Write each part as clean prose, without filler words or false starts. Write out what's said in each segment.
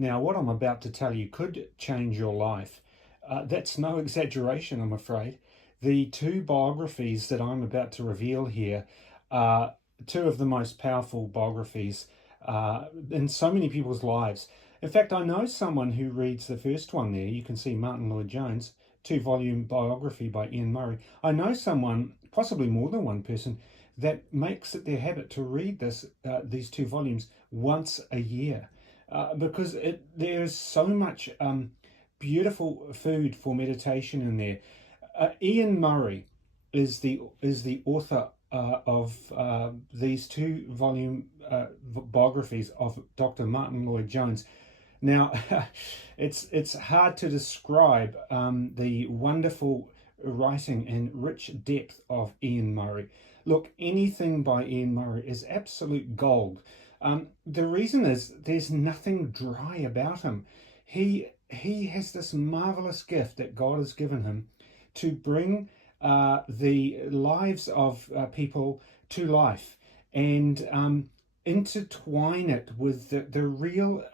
Now, what I'm about to tell you could change your life. That's no exaggeration, I'm afraid. The two biographies that I'm about to reveal here are two of the most powerful biographies in so many people's lives. In fact, I know someone who reads the first one there. You can see Martin Lloyd-Jones, two-volume biography by Ian Murray. I know someone, possibly more than one person, that makes it their habit to read these two volumes once a year because there's so much beautiful food for meditation in there. Ian Murray is the author of these two-volume biographies of Dr. Martin Lloyd-Jones. Now, it's hard to describe the wonderful writing and rich depth of Ian Murray. Look, anything by Ian Murray is absolute gold. The reason is there's nothing dry about him. He has this marvelous gift that God has given him to bring the lives of people to life and intertwine it with the real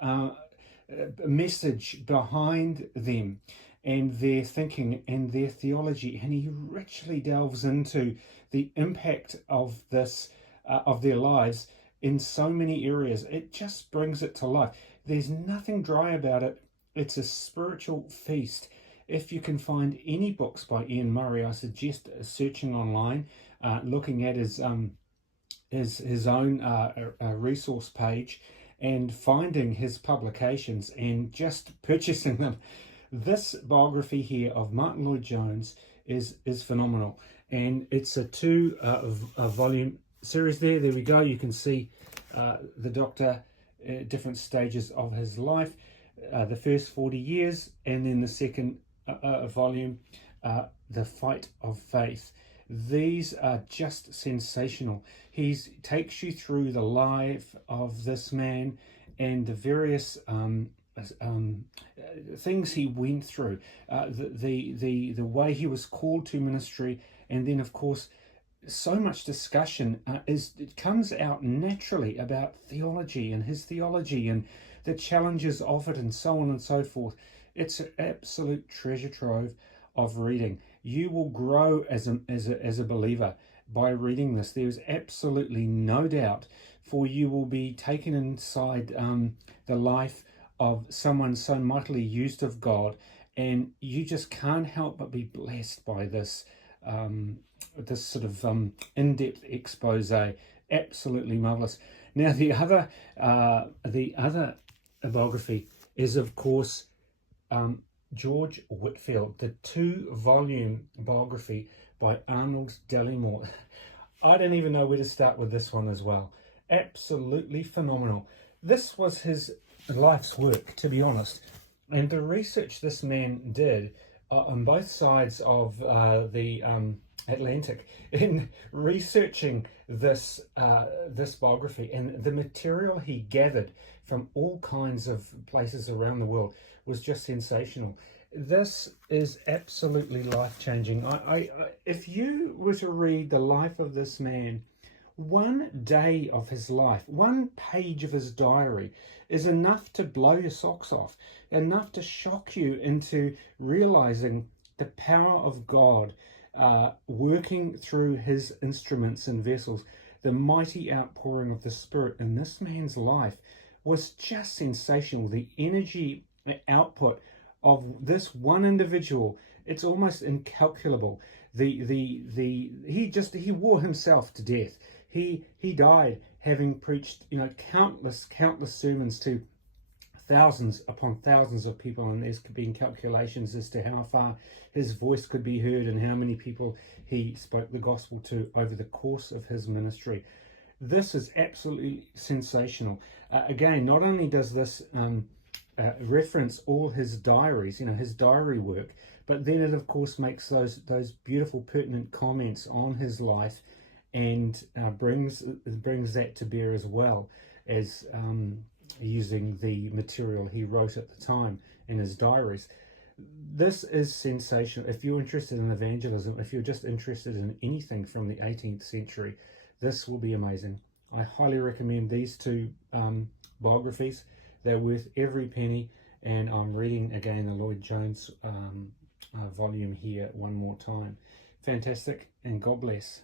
message behind them and their thinking and their theology. And he richly delves into the impact of this, of their lives in so many areas. It just brings it to life. There's nothing dry about it. It's a spiritual feast. If you can find any books by Ian Murray, I suggest searching online, looking at his own resource page and finding his publications and just purchasing them. This biography here of Martin Lloyd-Jones is phenomenal, and it's a two-volume series there. There we go. You can see the doctor at different stages of his life, the first 40 years, and then the second volume, The Fight of Faith. These are just sensational. He takes you through the life of this man and the various things he went through, the way he was called to ministry, and then of course so much discussion it comes out naturally about theology and his theology and the challenges of it and so on and so forth. It's an absolute treasure trove of reading. You will grow as a believer by reading this. There's absolutely no doubt, for you will be taken inside the life of someone so mightily used of God, and you just can't help but be blessed by this this sort of in-depth expose. Absolutely marvelous. Now the other biography is of course George Whitefield, the two-volume biography by Arnold Dallimore. I don't even know where to start with this one as well. Absolutely phenomenal. This was his life's work, to be honest, and the research this man did on both sides of the Atlantic in researching this biography, and the material he gathered from all kinds of places around the world was just sensational. This is absolutely life-changing. If you were to read the life of this man, one day of his life, one page of his diary is enough to blow your socks off, enough to shock you into realizing the power of God working through his instruments and vessels. The mighty outpouring of the Spirit in this man's life was just sensational. The energy output of this one individual, it's almost incalculable. He wore himself to death. He died having preached, countless sermons to thousands upon thousands of people, and there's been calculations as to how far his voice could be heard and how many people he spoke the gospel to over the course of his ministry. This is absolutely sensational. Again, not only does this reference all his diaries, his diary work, but then it of course makes those beautiful pertinent comments on his life and brings that to bear, as well as using the material he wrote at the time in his diaries. This is sensational. If you're interested in evangelism, if you're just interested in anything from the 18th century, this will be amazing. I highly recommend these two biographies. They're worth every penny. And I'm reading again the Lloyd Jones volume here one more time. Fantastic, and God bless.